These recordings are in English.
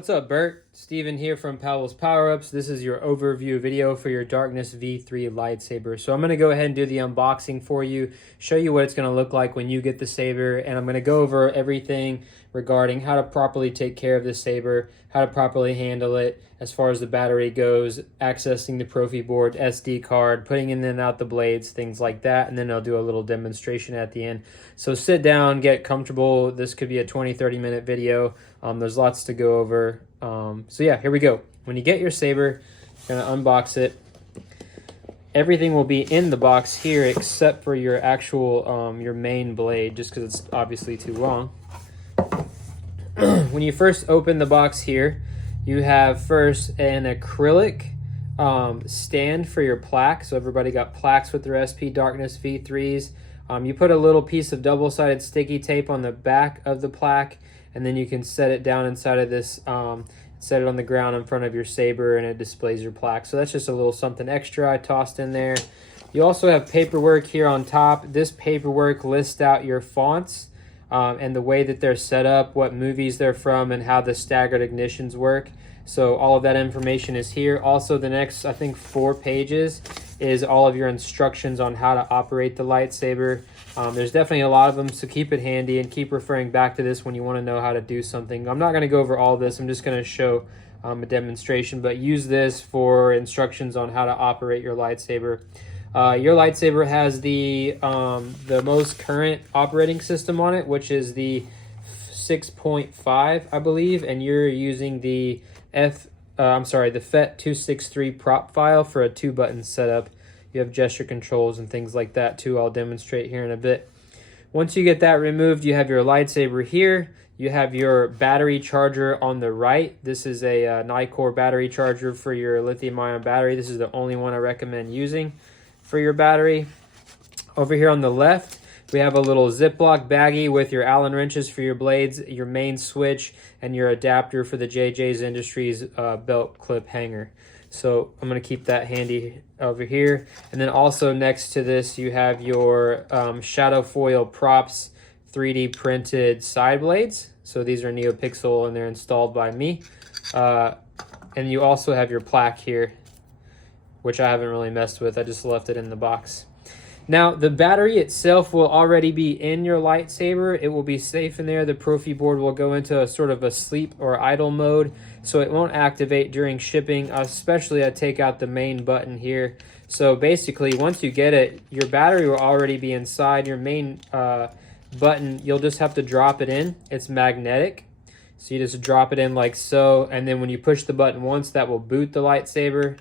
What's up, Bert? Steven here from Powell's Power Ups. This is your overview video for your Darkness V3 lightsaber. So I'm going to go ahead and do the unboxing for you, show you what it's going to look like when you get the saber, and I'm going to go over everything regarding how to properly take care of the saber, how to properly handle it as far as the battery goes, accessing the Profi board, SD card, putting in and out the blades, things like that, and then I'll do a little demonstration at the end. So sit down, get comfortable. This could be a 20-30 minute video. There's lots to go over. So yeah, here we go. When you get your saber, you're gonna unbox it. Everything will be in the box here except for your actual your main blade, just because it's obviously too long. When you first open the box here, you have first an acrylic stand for your plaque. So everybody got plaques with their SP Darkness V3s. You put a little piece of double-sided sticky tape on the back of the plaque, and then you can set it down inside of this, set it on the ground in front of your saber, and it displays your plaque. So that's just a little something extra I tossed in there. You also have paperwork here on top. This paperwork lists out your fonts and the way that they're set up, what movies they're from, and how the staggered ignitions work. So all of that information is here. Also, the next, I think, 4 pages is all of your instructions on how to operate the lightsaber. There's definitely a lot of them, so keep it handy and keep referring back to this when you want to know how to do something. I'm not going to go over all this. I'm just going to show a demonstration, but use this for instructions on how to operate your lightsaber. Your lightsaber has the most current operating system on it, which is the 6.5, I believe, and you're using the the FET 263 prop file for a 2-button setup. You have gesture controls and things like that too. I'll demonstrate here in a bit. Once you get that removed, you have your lightsaber here. You have your battery charger on the right. This is a Nikkor battery charger for your lithium-ion battery. This is the only one I recommend using for your battery. Over here on the left, we have a little Ziploc baggie with your Allen wrenches for your blades, your main switch, and your adapter for the JJ's Industries belt clip hanger. So I'm going to keep that handy over here. And then also next to this, you have your Shadow Foil Props 3D printed side blades. So these are NeoPixel and they're installed by me. And you also have your plaque here, which I haven't really messed with. I just left it in the box. Now, the battery itself will already be in your lightsaber. It will be safe in there. The Profi board will go into a sort of a sleep or idle mode, so it won't activate during shipping, especially I take out the main button here. So basically, once you get it, your battery will already be inside. Your main button, you'll just have to drop it in. It's magnetic, so you just drop it in like so, and then when you push the button once, that will boot the lightsaber.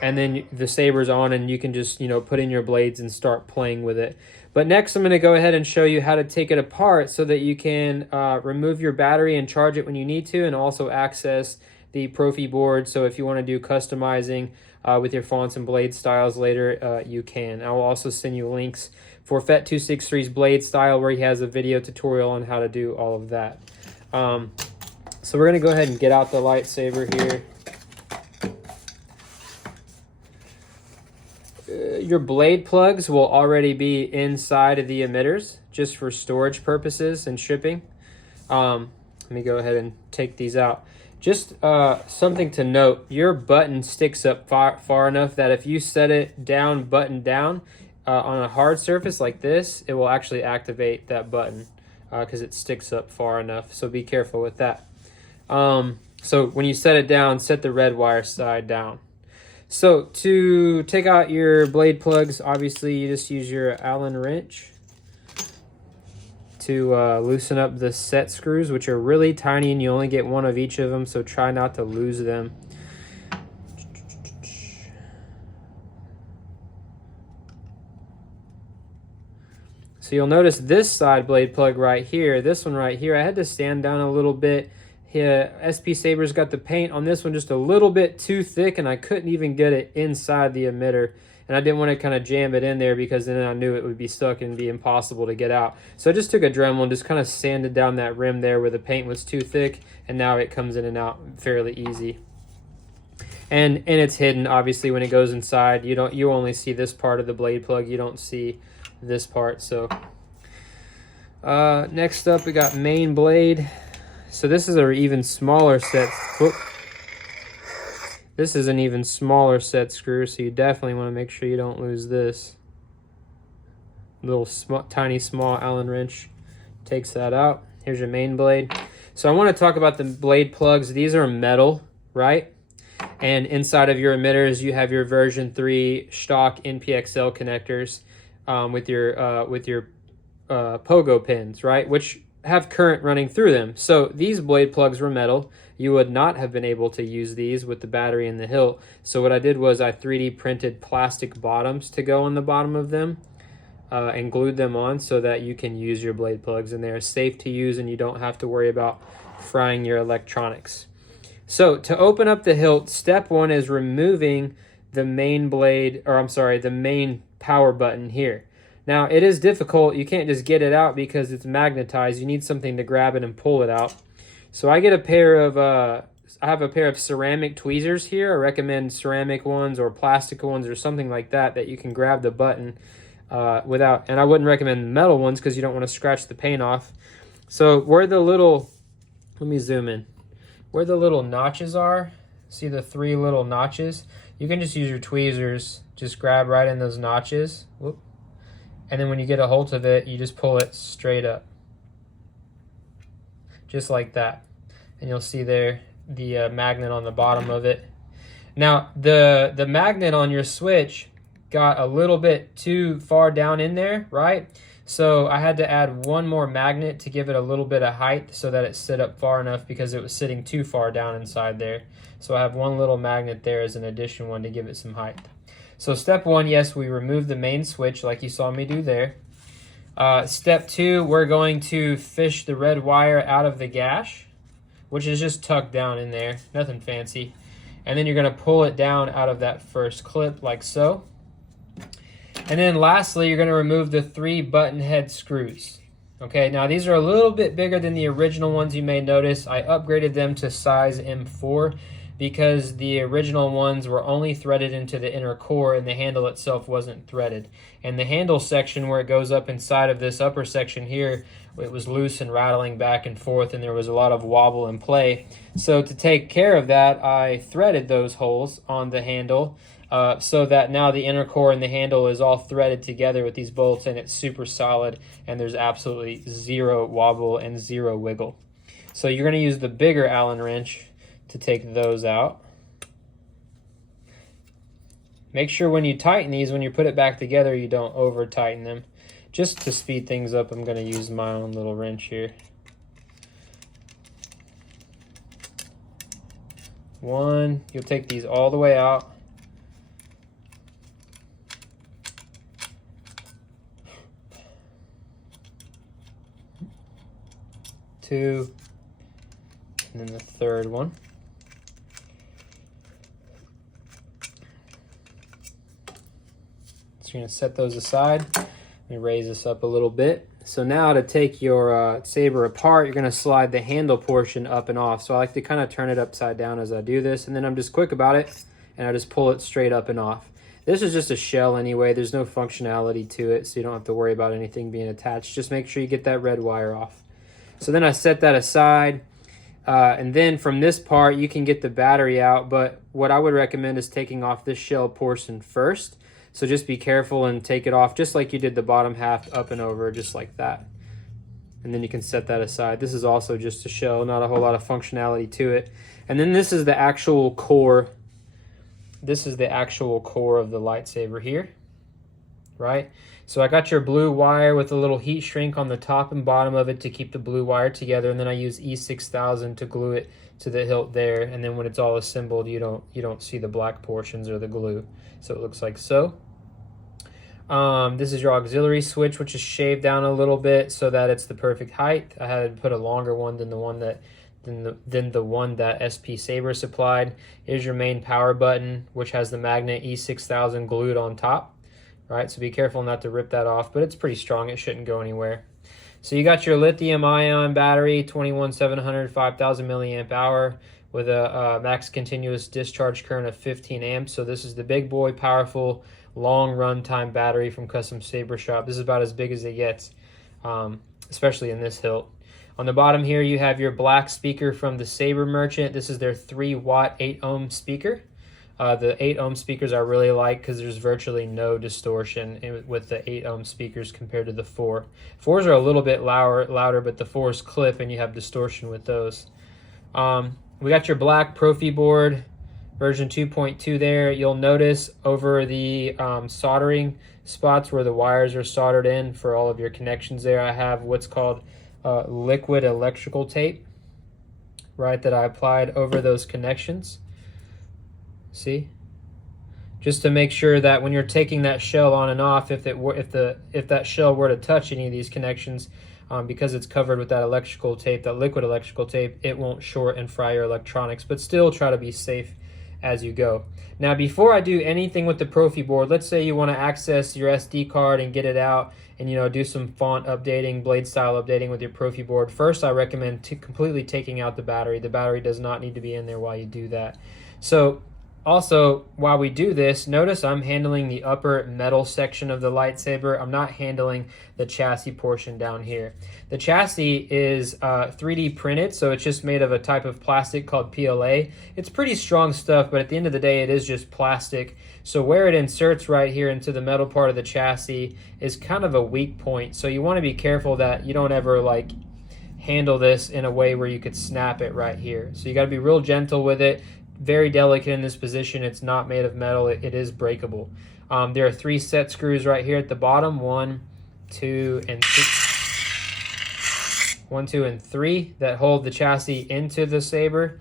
And then the saber's on and you can just, put in your blades and start playing with it. But next I'm going to go ahead and show you how to take it apart so that you can remove your battery and charge it when you need to, and also access the Profi board. So if you want to do customizing with your fonts and blade styles later, you can. I will also send you links for FET 263's blade style, where he has a video tutorial on how to do all of that. So we're going to go ahead and get out the lightsaber here. Your blade plugs will already be inside of the emitters just for storage purposes and shipping. Let me go ahead and take these out. Just something to note, your button sticks up far enough that if you set it down, button down, on a hard surface like this, it will actually activate that button because it sticks up far enough. So be careful with that. So when you set it down, set the red wire side down. So to take out your blade plugs, obviously you just use your Allen wrench to loosen up the set screws, which are really tiny and you only get one of each of them, so try not to lose them. So you'll notice this side blade plug right here, this one right here, I had to stand down a little bit. SP Saber's got the paint on this one just a little bit too thick, and I couldn't even get it inside the emitter. And I didn't want to kind of jam it in there because then I knew it would be stuck and be impossible to get out. So I just took a Dremel and just kind of sanded down that rim there where the paint was too thick, and now it comes in and out fairly easy. And it's hidden, obviously, when it goes inside. You only see this part of the blade plug. You don't see this part. So next up, we got main blade. So this is an even smaller set. Whoop. This is an even smaller set screw, so you definitely want to make sure you don't lose this. Little tiny small Allen wrench takes that out. Here's your main blade. So I want to talk about the blade plugs. These are metal, right? And inside of your emitters, you have your version 3 stock NPXL connectors with your pogo pins, right? Which have current running through them. So these blade plugs were metal. You would not have been able to use these with the battery and the hilt. So what I did was I 3D printed plastic bottoms to go on the bottom of them and glued them on so that you can use your blade plugs, and they're safe to use and you don't have to worry about frying your electronics. So to open up the hilt, step 1 is removing the main blade, or I'm sorry, the main power button here. Now it is difficult. You can't just get it out because it's magnetized. You need something to grab it and pull it out. So I get a pair of, I have a pair of ceramic tweezers here. I recommend ceramic ones or plastic ones or something like that that you can grab the button without, and I wouldn't recommend metal ones because you don't want to scratch the paint off. So where the little, let me zoom in. Where the little notches are, see the 3 little notches? You can just use your tweezers, just grab right in those notches. Whoop. And then when you get a hold of it, you just pull it straight up. Just like that. And you'll see there the magnet on the bottom of it. Now, the magnet on your switch got a little bit too far down in there, right? So I had to add one more magnet to give it a little bit of height so that it sit up far enough because it was sitting too far down inside there. So I have one little magnet there as an addition one to give it some height. So step 1, yes, we removed the main switch like you saw me do there. Step 2, we're going to fish the red wire out of the gash, which is just tucked down in there, nothing fancy. And then you're gonna pull it down out of that first clip like so. And then lastly, you're gonna remove the 3 button head screws. Okay, now these are a little bit bigger than the original ones you may notice. I upgraded them to size M4 because the original ones were only threaded into the inner core and the handle itself wasn't threaded. And the handle section where it goes up inside of this upper section here, it was loose and rattling back and forth and there was a lot of wobble and play. So to take care of that, I threaded those holes on the handle so that now the inner core and the handle is all threaded together with these bolts and it's super solid and there's absolutely 0 wobble and 0 wiggle. So you're gonna use the bigger Allen wrench to take those out. Make sure when you tighten these, when you put it back together, you don't over tighten them. Just to speed things up, I'm gonna use my own little wrench here. 1, you'll take these all the way out. 2, and then the 3rd one. So you're gonna set those aside. Let me raise this up a little bit. So now to take your saber apart, you're gonna slide the handle portion up and off. So I like to kind of turn it upside down as I do this, and then I'm just quick about it, and I just pull it straight up and off. This is just a shell anyway. There's no functionality to it, so you don't have to worry about anything being attached. Just make sure you get that red wire off. So then I set that aside, and then from this part, you can get the battery out, but what I would recommend is taking off this shell portion first. So just be careful and take it off just like you did the bottom half, up and over, just like that. And then you can set that aside. This is also just a shell, not a whole lot of functionality to it. And then this is the actual core. This is the actual core of the lightsaber here, right? So I got your blue wire with a little heat shrink on the top and bottom of it to keep the blue wire together, and then I use E6000 to glue it to the hilt there, and then when it's all assembled, you don't see the black portions or the glue. So it looks like so. This is your auxiliary switch, which is shaved down a little bit so that it's the perfect height. I had to put a longer one than the one that SP Saber supplied. Here's your main power button, which has the magnet E6000 glued on top. Right, so be careful not to rip that off, but it's pretty strong. It shouldn't go anywhere. So you got your lithium-ion battery, 21700, 5000 milliamp hour with a max continuous discharge current of 15 amps. So this is the big boy, powerful, long runtime battery from Custom Saber Shop. This is about as big as it gets, especially in this hilt. On the bottom here, you have your black speaker from the Sabre Merchant. This is their 3-watt, 8-ohm speaker. The 8-ohm speakers I really like because there's virtually no distortion with the 8-ohm speakers compared to the 4. 4s are a little bit louder, but the 4s clip and you have distortion with those. We got your black Profi board, version 2.2 there. You'll notice over the soldering spots where the wires are soldered in for all of your connections there, I have what's called liquid electrical tape, right, that I applied over those connections. See? Just to make sure that when you're taking that shell on and off, if that shell were to touch any of these connections, because it's covered with that electrical tape, that liquid electrical tape, it won't short and fry your electronics, but still try to be safe as you go. Now, before I do anything with the Profi board, let's say you want to access your SD card and get it out and, you know, do some font updating, blade style updating with your Profi board. First, I recommend completely taking out the battery. The battery does not need to be in there while you do that. So also, while we do this, notice I'm handling the upper metal section of the lightsaber. I'm not handling the chassis portion down here. The chassis is 3D printed, so it's just made of a type of plastic called PLA. It's pretty strong stuff, but at the end of the day, it is just plastic. So where it inserts right here into the metal part of the chassis is kind of a weak point. So you want to be careful that you don't ever like handle this in a way where you could snap it right here. So you got to be real gentle with it. Very delicate in this position. It's not made of metal. It is breakable. There are 3 set screws right here at the bottom. 1, 2, and 3 that hold the chassis into the Sabre.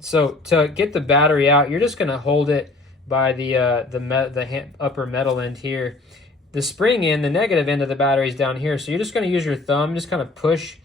So to get the battery out, you're just going to hold it by the upper metal end here. The spring end, the negative end of the battery is down here. So you're just going to use your thumb, just kind of push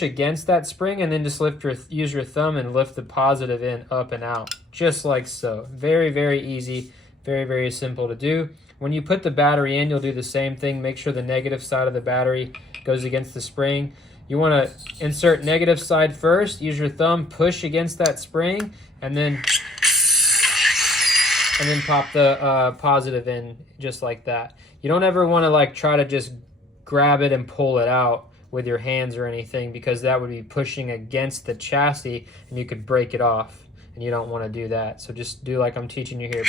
against that spring, and then just use your thumb and lift the positive end up and out, just like so. Very, very easy, very, very simple to do. When you put the battery in, you'll do the same thing. Make sure the negative side of the battery goes against the spring. You want to insert negative side first, use your thumb, push against that spring, and then pop the positive in just like that. You don't ever want to like try to just grab it and pull it out with your hands or anything, because that would be pushing against the chassis and you could break it off, and you don't want to do that. So just do like I'm teaching you here.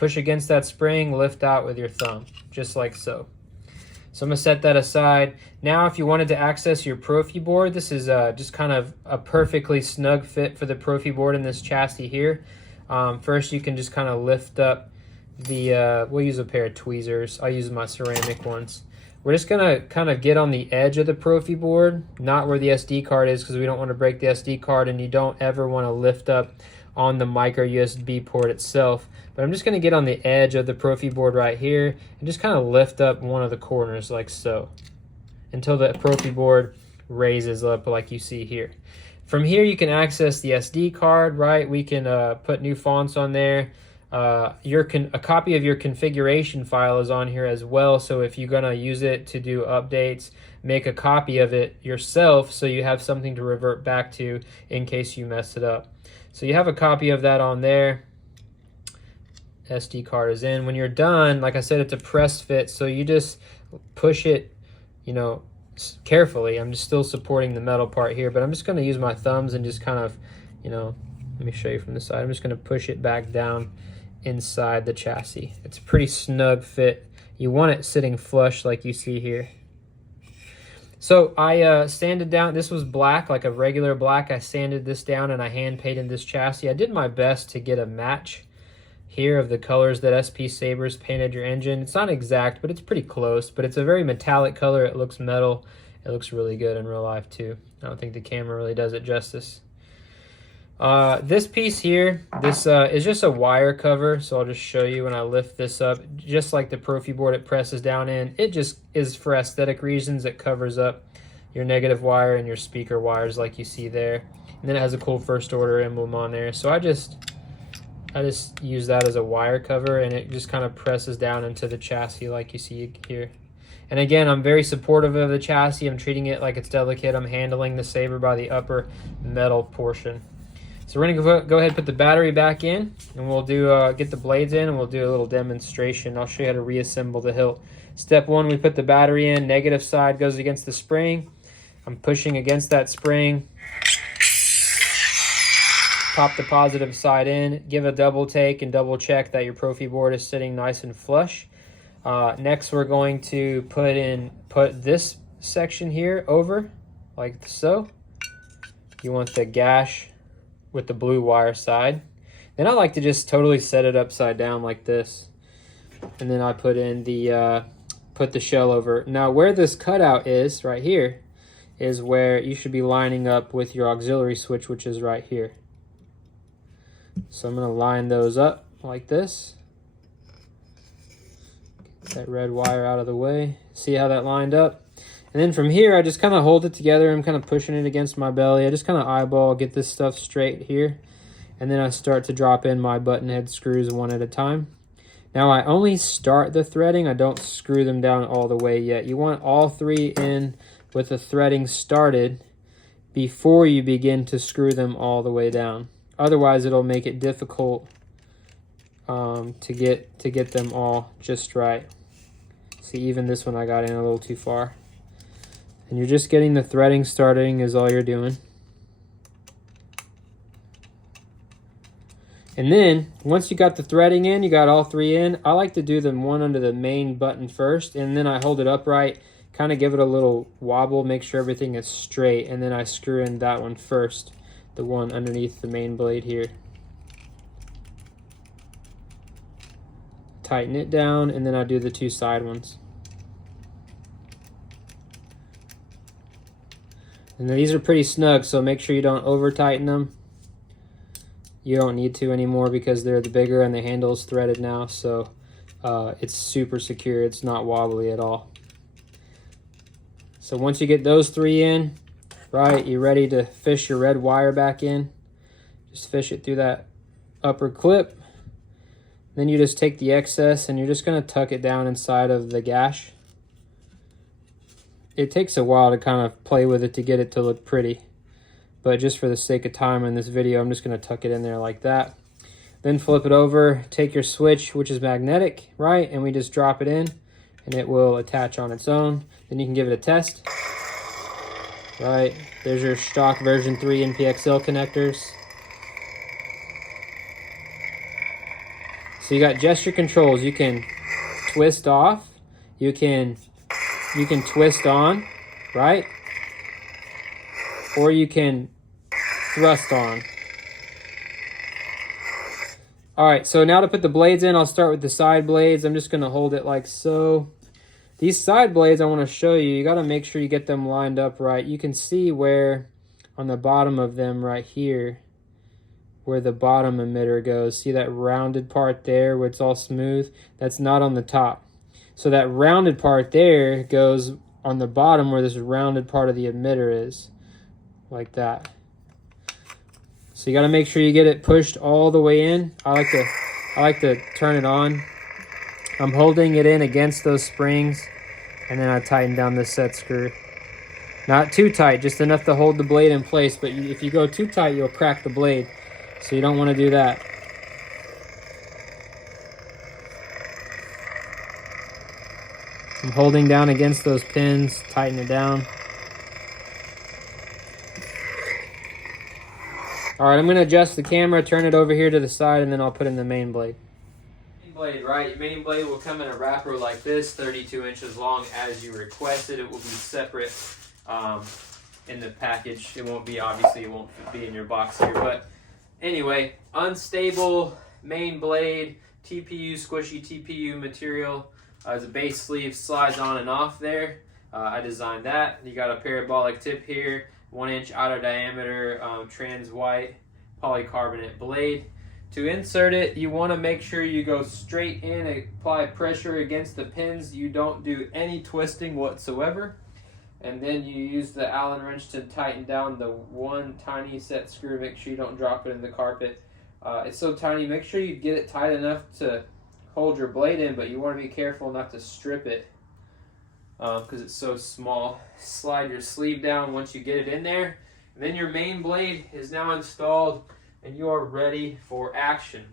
Push against that spring, lift out with your thumb, just like so. So I'm going to set that aside. Now, if you wanted to access your Profi board, this is just kind of a perfectly snug fit for the Profi board in this chassis here. First, you can just kind of lift up the, we'll use a pair of tweezers. I'll use my ceramic ones. We're just going to kind of get on the edge of the Profi board, not where the SD card is, because we don't want to break the SD card, and you don't ever want to lift up on the micro USB port itself. But I'm just going to get on the edge of the Profi board right here and just kind of lift up one of the corners like so until the Profi board raises up like you see here. From here, you can access the SD card, right? We can put new fonts on there. A copy of your configuration file is on here as well, so if you're going to use it to do updates, make a copy of it yourself so you have something to revert back to in case you mess it up. So you have a copy of that on there. SD card is in. When you're done, like I said, it's a press fit, so you just push it, you know, carefully. I'm just still supporting the metal part here, but I'm just going to use my thumbs and just kind of, you know, let me show you from the side. I'm just going to push it back down inside the chassis. It's a pretty snug fit. You want it sitting flush like you see here. So I sanded down, this was black, like a regular black. I sanded this down and I hand painted this chassis. I did my best to get a match here of the colors that SP Sabres painted your engine. It's not exact, but it's pretty close, but it's a very metallic color. It looks metal. It looks really good in real life too. I don't think the camera really does it justice. This piece here, this is just a wire cover, so I'll just show you when I lift this up. Just like the Profi board, it presses down in. It just is for aesthetic reasons. It covers up your negative wire and your speaker wires like you see there. And then it has a cool first order emblem on there. So I just use that as a wire cover, and it just kind of presses down into the chassis like you see here. And again, I'm very supportive of the chassis. I'm treating it like it's delicate. I'm handling the Sabre by the upper metal portion. So we're gonna go ahead and put the battery back in, and we'll do get the blades in, and we'll do a little demonstration. I'll show you how to reassemble the hilt. Step one, we put the battery in. Negative side goes against the spring. I'm pushing against that spring. Pop the positive side in, give a double take and double check that your Profi board is sitting nice and flush. Next, we're going to put this section here over, like so. You want the gash with the blue wire side. Then I like to just totally set it upside down like this. And then I put in put the shell over. Now where this cutout is, right here, is where you should be lining up with your auxiliary switch, which is right here. So I'm going to line those up like this. Get that red wire out of the way. See how that lined up? And then from here, I just kind of hold it together. I'm kind of pushing it against my belly. I just kind of eyeball, get this stuff straight here. And then I start to drop in my button head screws one at a time. Now I only start the threading. I don't screw them down all the way yet. You want all three in with the threading started before you begin to screw them all the way down. Otherwise, it'll make it difficult to get them all just right. See, even this one I got in a little too far. And you're just getting the threading starting is all you're doing. And then, once you got the threading in, you got all three in, I like to do them one under the main button first, and then I hold it upright, kind of give it a little wobble, make sure everything is straight, and then I screw in that one first. The one underneath the main blade here. Tighten it down, and then I do the two side ones. And these are pretty snug, so make sure you don't over tighten them. You don't need to anymore because they're the bigger and the handle's threaded now, so it's super secure. It's not wobbly at all. So once you get those three in, right, you're ready to fish your red wire back in. Just fish it through that upper clip. Then you just take the excess and you're just going to tuck it down inside of the gash. It takes a while to kind of play with it to get it to look pretty. But just for the sake of time in this video, I'm just going to tuck it in there like that. Then flip it over, take your switch, which is magnetic, right? And we just drop it in and it will attach on its own. Then you can give it a test. Right, there's your stock version 3 NPXL connectors. So you got gesture controls. You can twist off, you can twist on, right? Or you can thrust on. All right, so now to put the blades in, I'll start with the side blades. I'm just gonna hold it like so. These side blades I want to show you, you got to make sure you get them lined up right. You can see where on the bottom of them right here, where the bottom emitter goes. See that rounded part there where it's all smooth? That's not on the top. So that rounded part there goes on the bottom where this rounded part of the emitter is, like that. So you got to make sure you get it pushed all the way in. I like to turn it on. I'm holding it in against those springs, and then I tighten down this set screw. Not too tight, just enough to hold the blade in place, but if you go too tight, you'll crack the blade, so you don't want to do that. I'm holding down against those pins, tighten it down. All right, I'm going to adjust the camera, turn it over here to the side, and then I'll put in the main blade. Blade, right? Your main blade will come in a wrapper like this, 32 inches long as you requested. It will be separate in the package. It won't be, obviously, it won't be in your box here. But anyway, unstable main blade, TPU, squishy TPU material. As a base sleeve slides on and off there. I designed that. You got a parabolic tip here, 1 inch outer diameter, trans white polycarbonate blade. To insert it, you want to make sure you go straight in, apply pressure against the pins. You don't do any twisting whatsoever. And then you use the Allen wrench to tighten down the one tiny set screw. Make sure you don't drop it in the carpet. It's so tiny, make sure you get it tight enough to hold your blade in, but you want to be careful not to strip it because it's so small. Slide your sleeve down once you get it in there. And then your main blade is now installed and you are ready for action.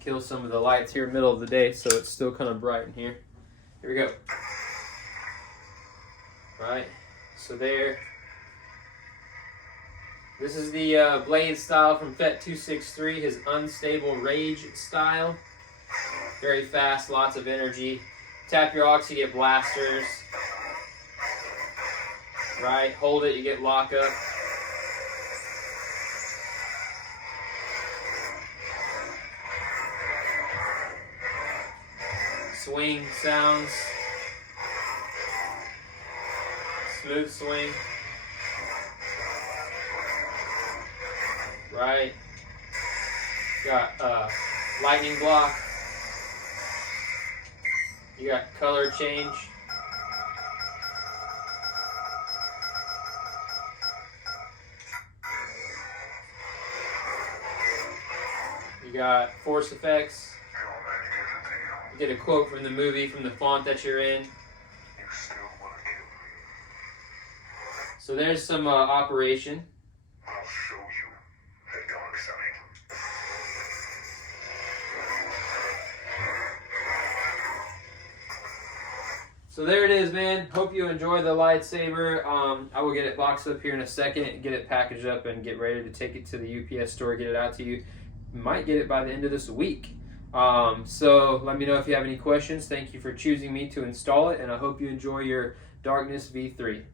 Kill some of the lights here in the middle of the day so it's still kind of bright in here. Here we go. Right, so there, This is the blade style from FET263, his unstable rage style. Very fast, lots of energy. Tap your aux, you get blasters. Right, hold it, you get lockup. Swing sounds. Smooth swing. Right. Got lightning block. You got color change. You got force effects. You get a quote from the movie, from the font that you're in. So there's some operation. I'll show you the dark side. So there it is, man. Hope you enjoy the lightsaber. I will get it boxed up here in a second, get it packaged up, and get ready to take it to the UPS store, get it out to you. Might get it by the end of this week. So let me know if you have any questions. Thank you for choosing me to install it, and I hope you enjoy your Darkness V3.